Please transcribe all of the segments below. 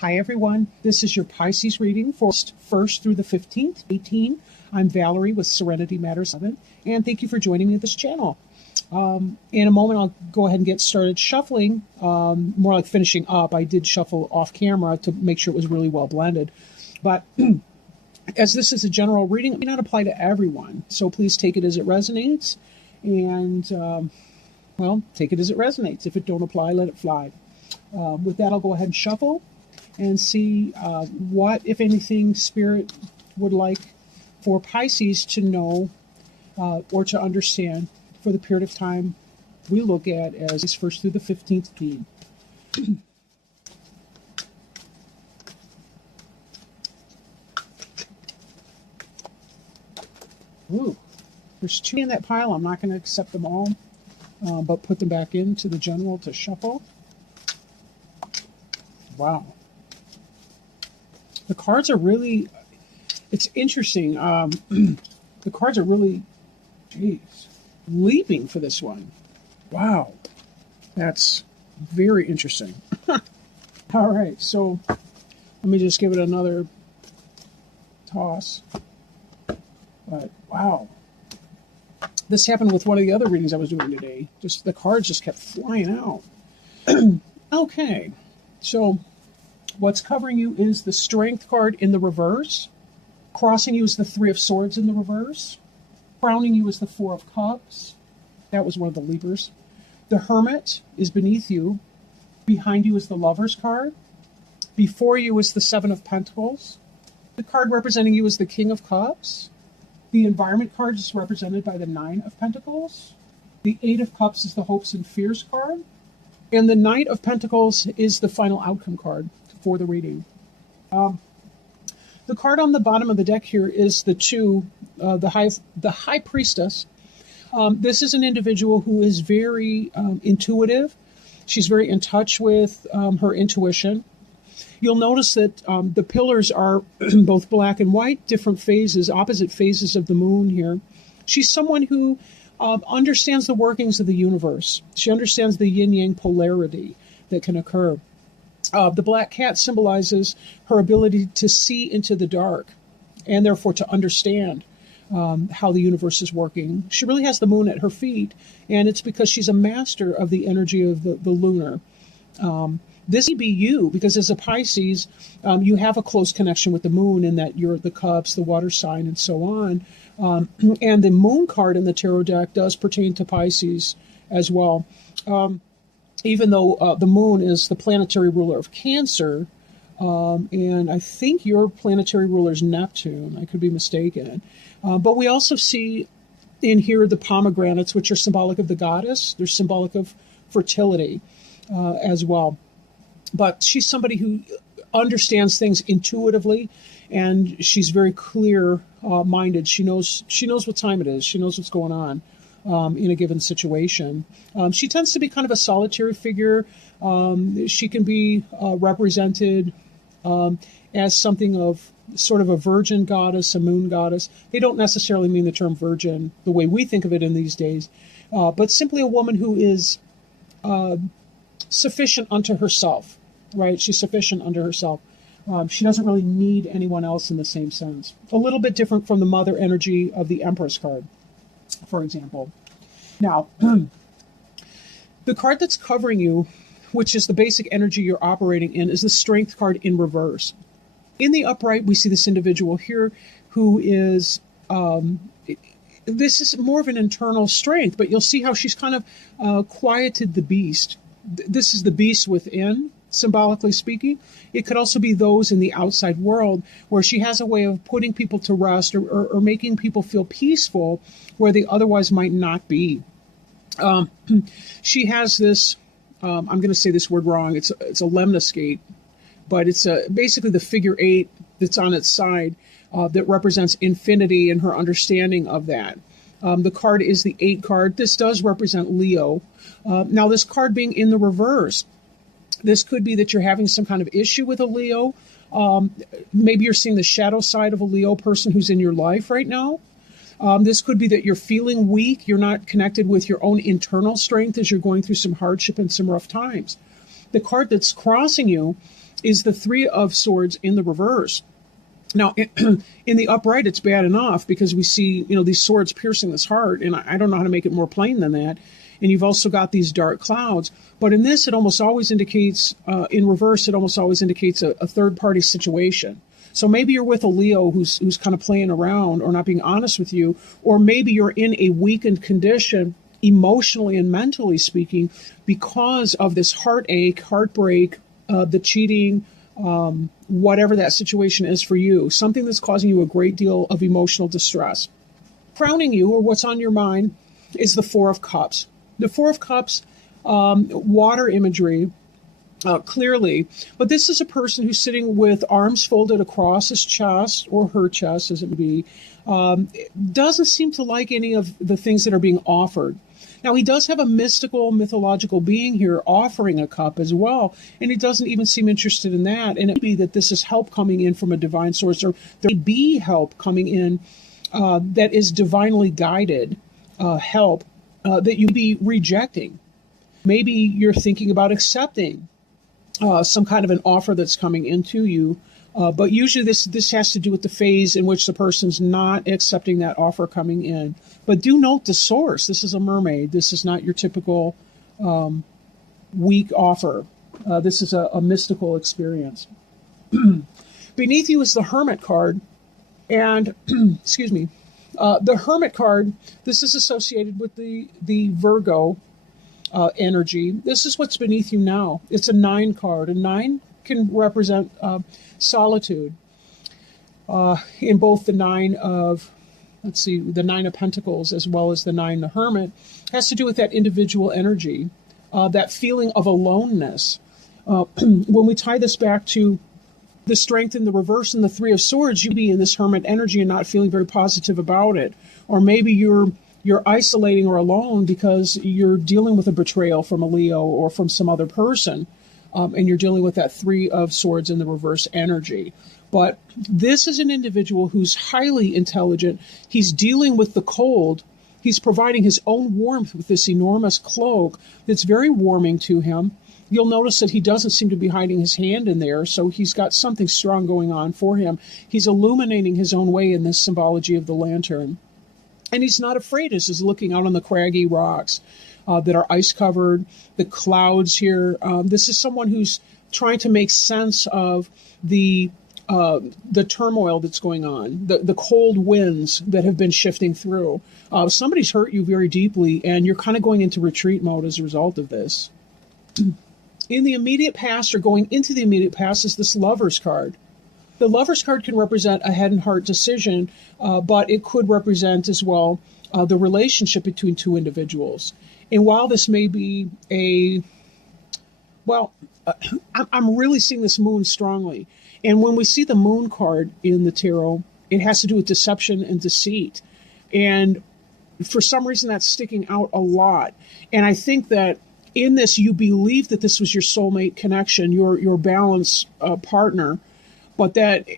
Hi everyone, this is your Pisces reading for 1st through the 15th, 18. I'm Valerie with Serenity Matters 7, and thank you for joining me on this channel. In a moment, I'll go ahead and get started shuffling, more like finishing up. I did shuffle off camera to make sure it was really well blended. But as this is a general reading, it may not apply to everyone, so please take it as it resonates, and, well, take it as it resonates. If it don't apply, let it fly. With that, I'll go ahead and shuffle and see what, if anything, Spirit would like for Pisces to know or to understand for the period of time we look at as 1st through the 15th being. Ooh, there's 2 in that pile. I'm not going to accept them all, but put them back into the general to shuffle. Wow. The cards are really, it's interesting. The cards are really, geez, leaping for this one. Wow. That's very interesting. All right, so let me just give it another toss. But wow. This happened with one of the other readings I was doing today. Just the cards just kept flying out. Okay, so what's covering you is the Strength card in the reverse. Crossing you is the 3 of Swords in the reverse. Crowning you is the 4 of Cups. That was one of the Leapers. The Hermit is beneath you. Behind you is the Lover's card. Before you is the 7 of Pentacles. The card representing you is the King of Cups. The Environment card is represented by the 9 of Pentacles. The 8 of Cups is the Hopes and Fears card. And the Knight of Pentacles is the Final Outcome card for the reading. The card on the bottom of the deck here is the High Priestess. This is an individual who is very intuitive. She's very in touch with her intuition. You'll notice that the pillars are both black and white, different phases, opposite phases of the moon here. She's someone who understands the workings of the universe. She understands the yin-yang polarity that can occur. The black cat symbolizes her ability to see into the dark and therefore to understand how the universe is working. She really has the moon at her feet, and it's because she's a master of the energy of the lunar. This may be you, because as a Pisces, you have a close connection with the moon in that you're the Cups, the water sign, and so on. And the moon card in the tarot deck does pertain to Pisces as well. Even though the moon is the planetary ruler of Cancer, and I think your planetary ruler is Neptune. I could be mistaken. But we also see in here the pomegranates, which are symbolic of the goddess. They're symbolic of fertility as well. But she's somebody who understands things intuitively, and she's very clear-minded. She knows what time it is. She knows what's going on in a given situation. She tends to be kind of a solitary figure. She can be represented as something of sort of a virgin goddess, a moon goddess. They don't necessarily mean the term virgin the way we think of it in these days, but simply a woman who is sufficient unto herself, right? She's sufficient unto herself. She doesn't really need anyone else in the same sense. A little bit different from the mother energy of the Empress card, for example. Now, the card that's covering you, which is the basic energy you're operating in, is the Strength card in reverse. In the upright, we see this individual here who is, this is more of an internal strength, but you'll see how she's kind of quieted the beast. This is the beast within, symbolically speaking. It could also be those in the outside world where she has a way of putting people to rest or making people feel peaceful where they otherwise might not be. She has this, I'm going to say this word wrong, it's a lemniscate, but it's basically the figure 8 that's on its side that represents infinity and her understanding of that. The card is the 8 card. This does represent Leo. Now, this card being in the reverse, this could be that you're having some kind of issue with a Leo. Maybe you're seeing the shadow side of a Leo person who's in your life right now. This could be that you're feeling weak. You're not connected with your own internal strength as you're going through some hardship and some rough times. The card that's crossing you is the Three of Swords in the reverse. Now, in the upright, it's bad enough because we see, these swords piercing this heart, and I don't know how to make it more plain than that. And you've also got these dark clouds. But in this, it almost always indicates, in reverse, it almost always indicates a third-party situation. So maybe you're with a Leo who's kind of playing around or not being honest with you, or maybe you're in a weakened condition, emotionally and mentally speaking, because of this heartache, heartbreak, the cheating, whatever that situation is for you, something that's causing you a great deal of emotional distress. Crowning you, or what's on your mind, is the Four of Cups. The Four of Cups, water imagery, clearly, but this is a person who's sitting with arms folded across his chest, or her chest as it would be, doesn't seem to like any of the things that are being offered. Now, he does have a mystical, mythological being here offering a cup as well, and he doesn't even seem interested in that. And it may be that this is help coming in from a divine source, or there may be help coming in that is divinely guided help that you be rejecting. Maybe you're thinking about accepting some kind of an offer that's coming into you, but usually this has to do with the phase in which the person's not accepting that offer coming in. But do note the source. This is a mermaid. This is not your typical weak offer. This is a mystical experience. Beneath you is the Hermit card. And, excuse me, the Hermit card, this is associated with the Virgo energy. This is what's beneath you now. It's a 9 card. A 9 can represent solitude. In both the Nine of Pentacles as well as the 9, the Hermit, has to do with that individual energy, that feeling of aloneness. When we tie this back to the Strength in the reverse and the Three of Swords, you'd be in this Hermit energy and not feeling very positive about it. Or maybe you're isolating or alone because you're dealing with a betrayal from a Leo or from some other person, and you're dealing with that Three of Swords in the reverse energy. But this is an individual who's highly intelligent. He's dealing with the cold. He's providing his own warmth with this enormous cloak that's very warming to him. You'll notice that he doesn't seem to be hiding his hand in there, so he's got something strong going on for him. He's illuminating his own way in this symbology of the lantern. And he's not afraid as he's looking out on the craggy rocks that are ice-covered, the clouds here. This is someone who's trying to make sense of the turmoil that's going on, the cold winds that have been shifting through. Somebody's hurt you very deeply, and you're kind of going into retreat mode as a result of this. In the immediate past, or going into the immediate past, is this Lover's card. The Lover's card can represent a head and heart decision, but it could represent as well the relationship between two individuals. And while this may be I'm really seeing this moon strongly. And when we see the moon card in the tarot, it has to do with deception and deceit. And for some reason, that's sticking out a lot. And I think that in this, you believe that this was your soulmate connection, your balance partner, but that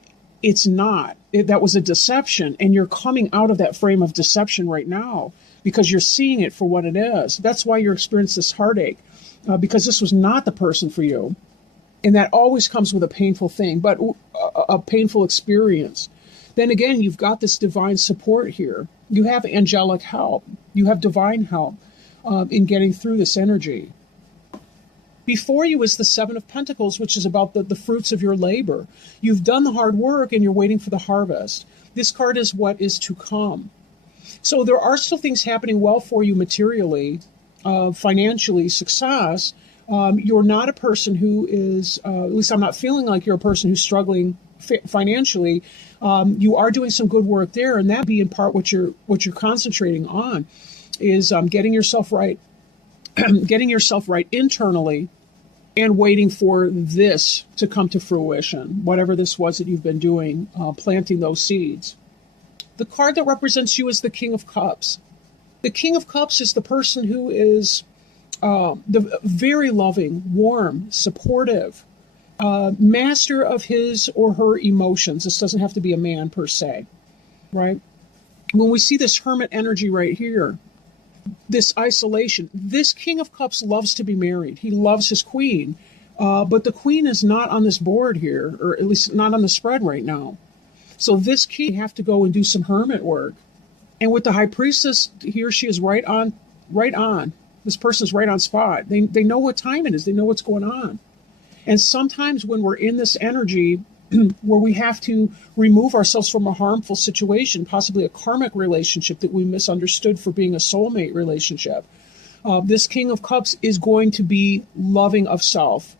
it's not. That was a deception, and you're coming out of that frame of deception right now because you're seeing it for what it is. That's why you're experiencing this heartache, because this was not the person for you. And that always comes with a painful thing, but a painful experience. Then again, you've got this divine support here. You have angelic help. You have divine help in getting through this energy. Before you is the Seven of Pentacles, which is about the fruits of your labor. You've done the hard work and you're waiting for the harvest. This card is what is to come. So there are still things happening well for you materially, financially, success. You're not a person who is, at least I'm not feeling like you're a person who's struggling financially. You are doing some good work there, and that be in part what you're concentrating on is getting yourself right, getting yourself right internally, and waiting for this to come to fruition, whatever this was that you've been doing, planting those seeds. The card that represents you is the King of Cups. The King of Cups is the person who is the very loving, warm, supportive, master of his or her emotions. This doesn't have to be a man per se, right? When we see this hermit energy right here, this isolation, this King of Cups loves to be married. He loves his queen. But the Queen is not on this board here, or at least not on the spread right now. So this King have to go and do some hermit work. And with the High Priestess here, she is right on, right on. This person's right on spot. They know what time it is. They know what's going on. And sometimes when we're in this energy where we have to remove ourselves from a harmful situation, possibly a karmic relationship that we misunderstood for being a soulmate relationship, this King of Cups is going to be loving of self,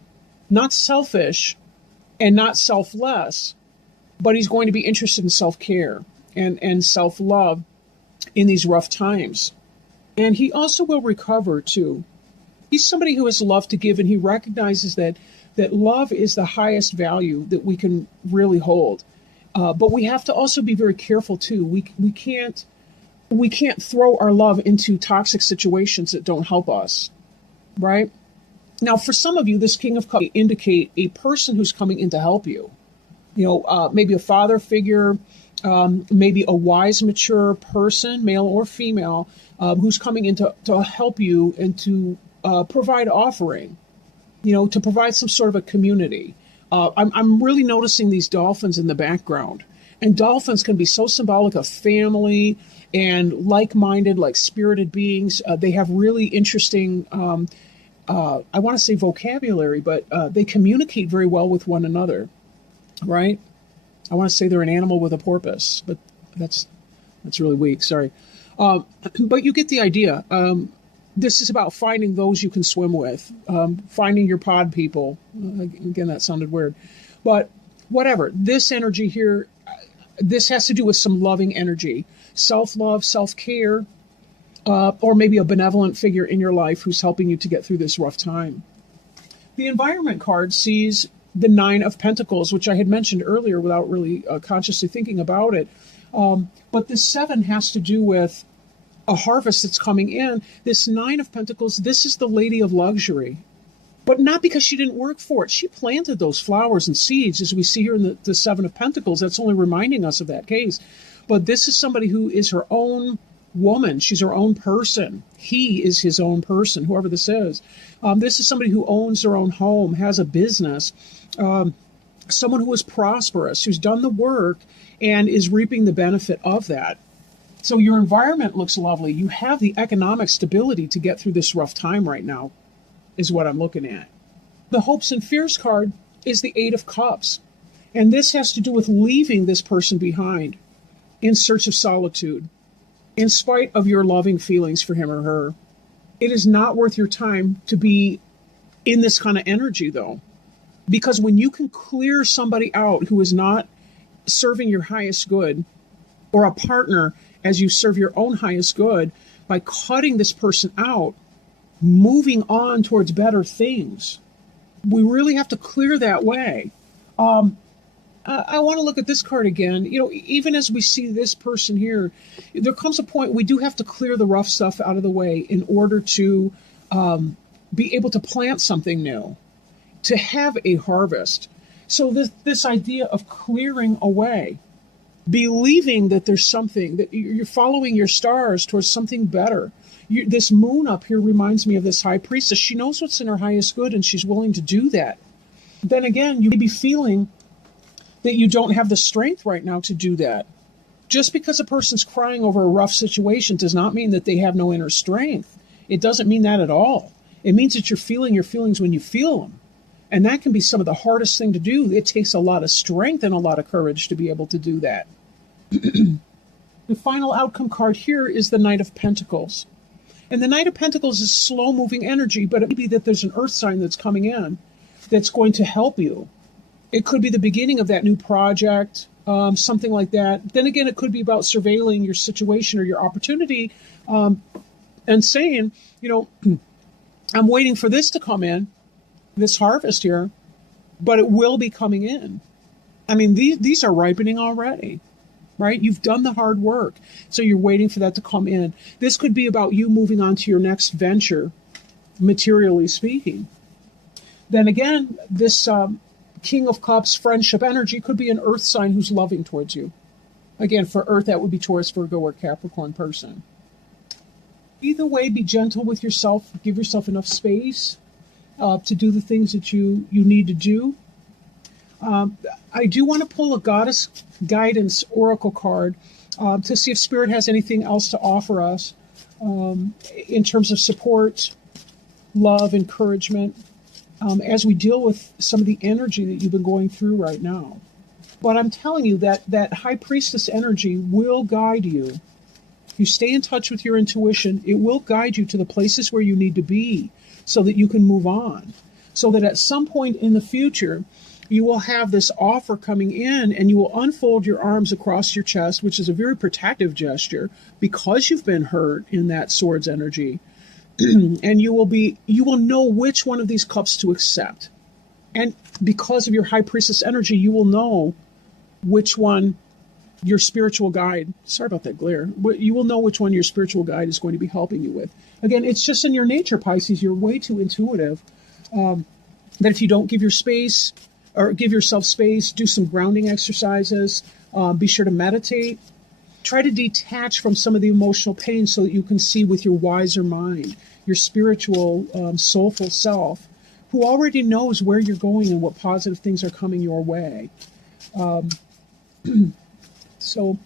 not selfish and not selfless, but he's going to be interested in self-care and self-love in these rough times. And he also will recover too. He's somebody who has love to give, and he recognizes that love is the highest value that we can really hold. But we have to also be very careful too. We can't throw our love into toxic situations that don't help us, right? Now, for some of you, this King of Cups indicate a person who's coming in to help you. Maybe a father figure, maybe a wise, mature person, male or female, who's coming in to help you and to provide offering, to provide some sort of a community. I'm really noticing these dolphins in the background. And dolphins can be so symbolic of family and like-minded, like spirited beings. They have really interesting, I want to say vocabulary, but they communicate very well with one another, right? I want to say they're an animal with a porpoise, but that's really weak, sorry. But you get the idea. This is about finding those you can swim with, finding your pod people. Again, that sounded weird. But whatever, this energy here, this has to do with some loving energy, self-love, self-care, or maybe a benevolent figure in your life who's helping you to get through this rough time. The environment card sees the Nine of Pentacles, which I had mentioned earlier without really consciously thinking about it. But this 7 has to do with a harvest that's coming in. This Nine of Pentacles, this is the lady of luxury. But not because she didn't work for it. She planted those flowers and seeds, as we see here in the 7 of Pentacles. That's only reminding us of that case. But this is somebody who is her own woman. She's her own person. He is his own person, whoever this is. This is somebody who owns their own home, has a business, someone who is prosperous, who's done the work and is reaping the benefit of that. So your environment looks lovely. You have the economic stability to get through this rough time right now, is what I'm looking at. The Hopes and Fears card is the 8 of Cups. And this has to do with leaving this person behind in search of solitude, in spite of your loving feelings for him or her. It is not worth your time to be in this kind of energy, though. Because when you can clear somebody out who is not serving your highest good, or a partner as you serve your own highest good, by cutting this person out, moving on towards better things, we really have to clear that way. I want to look at this card again. Even as we see this person here, there comes a point we do have to clear the rough stuff out of the way in order to be able to plant something new, to have a harvest. So this idea of clearing away, believing that there's something, that you're following your stars towards something better. This moon up here reminds me of this High Priestess. She knows what's in her highest good, and she's willing to do that. Then again, you may be feeling that you don't have the strength right now to do that. Just because a person's crying over a rough situation does not mean that they have no inner strength. It doesn't mean that at all. It means that you're feeling your feelings when you feel them. And that can be some of the hardest thing to do. It takes a lot of strength and a lot of courage to be able to do that. The final outcome card here is the Knight of Pentacles. And the Knight of Pentacles is slow-moving energy, but it may be that there's an earth sign that's coming in that's going to help you. It could be the beginning of that new project, something like that. Then again, it could be about surveilling your situation or your opportunity and saying, I'm waiting for this to come in, this harvest here, but it will be coming in. I mean, these are ripening already, right? You've done the hard work, so you're waiting for that to come in. This could be about you moving on to your next venture, materially speaking. Then again, this King of Cups, friendship energy, could be an earth sign who's loving towards you. Again, for earth, that would be Taurus, Virgo, or Capricorn person. Either way, be gentle with yourself. Give yourself enough space. to do the things that you need to do. I do want to pull a Goddess Guidance Oracle card to see if Spirit has anything else to offer us in terms of support, love, encouragement, as we deal with some of the energy that you've been going through right now. But I'm telling you that High Priestess energy will guide you. If you stay in touch with your intuition, it will guide you to the places where you need to be so that you can move on. So that at some point in the future, you will have this offer coming in and you will unfold your arms across your chest, which is a very protective gesture because you've been hurt in that swords energy. And you will know which one of these cups to accept. And because of your High Priestess energy, you will know which one your spiritual guide, sorry about that glare, but you will know which one your spiritual guide is going to be helping you with. Again, it's just in your nature, Pisces. You're way too intuitive. That if you don't give your space or give yourself space, do some grounding exercises, be sure to meditate. Try to detach from some of the emotional pain so that you can see with your wiser mind, your spiritual, soulful self, who already knows where you're going and what positive things are coming your way. So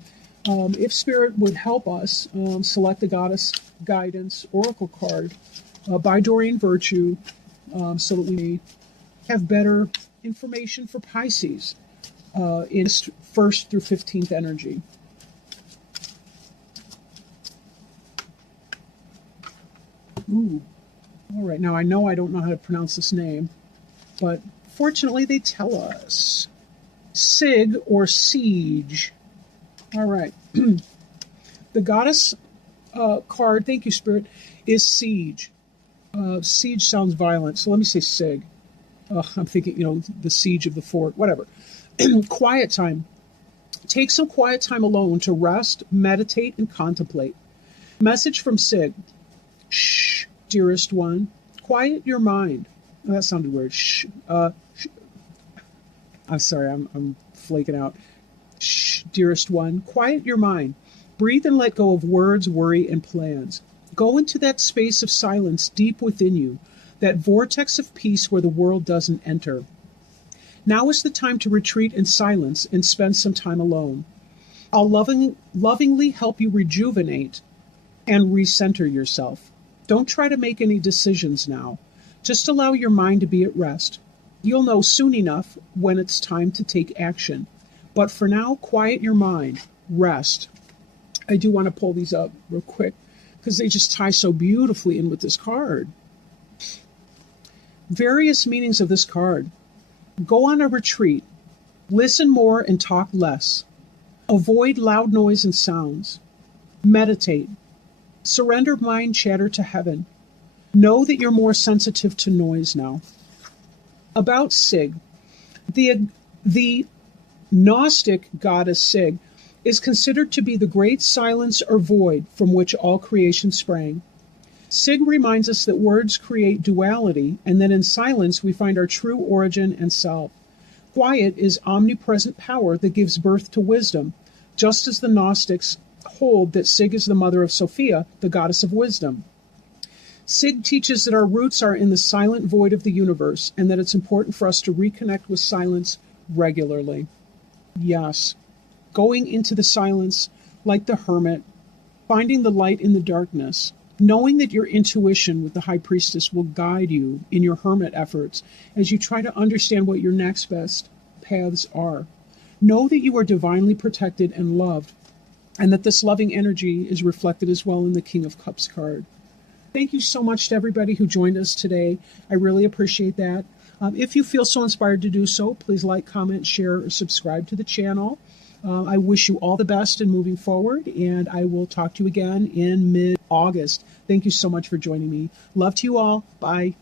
if Spirit would help us, select the Goddess Guidance Oracle card by Doreen Virtue so that we have better information for Pisces in 1st through 15th energy. Ooh. All right. Now, I know I don't know how to pronounce this name, but fortunately they tell us. Sig or Siege. All right. The Goddess card, thank you, Spirit, is Siege. Siege sounds violent, so let me say Sig. I'm thinking, the siege of the fort, whatever. Quiet time. Take some quiet time alone to rest, meditate, and contemplate. Message from Sig. Shh, dearest one, quiet your mind. Oh, that sounded weird. Shh. I'm sorry, I'm flaking out. Shh, dearest one, quiet your mind. Breathe and let go of words, worry, and plans. Go into that space of silence deep within you, that vortex of peace where the world doesn't enter. Now is the time to retreat in silence and spend some time alone. I'll lovingly help you rejuvenate and recenter yourself. Don't try to make any decisions now. Just allow your mind to be at rest. You'll know soon enough when it's time to take action. But for now, quiet your mind. Rest. I do want to pull these up real quick because they just tie so beautifully in with this card. Various meanings of this card. Go on a retreat. Listen more and talk less. Avoid loud noise and sounds. Meditate. Surrender mind chatter to heaven. Know that you're more sensitive to noise now. About Sig. The Gnostic goddess Sig is considered to be the great silence or void from which all creation sprang. Sig reminds us that words create duality, and that in silence we find our true origin and self. Quiet is omnipresent power that gives birth to wisdom, just as the Gnostics hold that Sig is the mother of Sophia, the goddess of wisdom. Sig teaches that our roots are in the silent void of the universe, and that it's important for us to reconnect with silence regularly. Yes, going into the silence like the hermit, finding the light in the darkness, knowing that your intuition with the High Priestess will guide you in your hermit efforts as you try to understand what your next best paths are. Know that you are divinely protected and loved, and that this loving energy is reflected as well in the King of Cups card. Thank you so much to everybody who joined us today. I really appreciate that. If you feel so inspired to do so, please like, comment, share, or subscribe to the channel. I wish you all the best in moving forward, and I will talk to you again in mid-August. Thank you so much for joining me. Love to you all. Bye.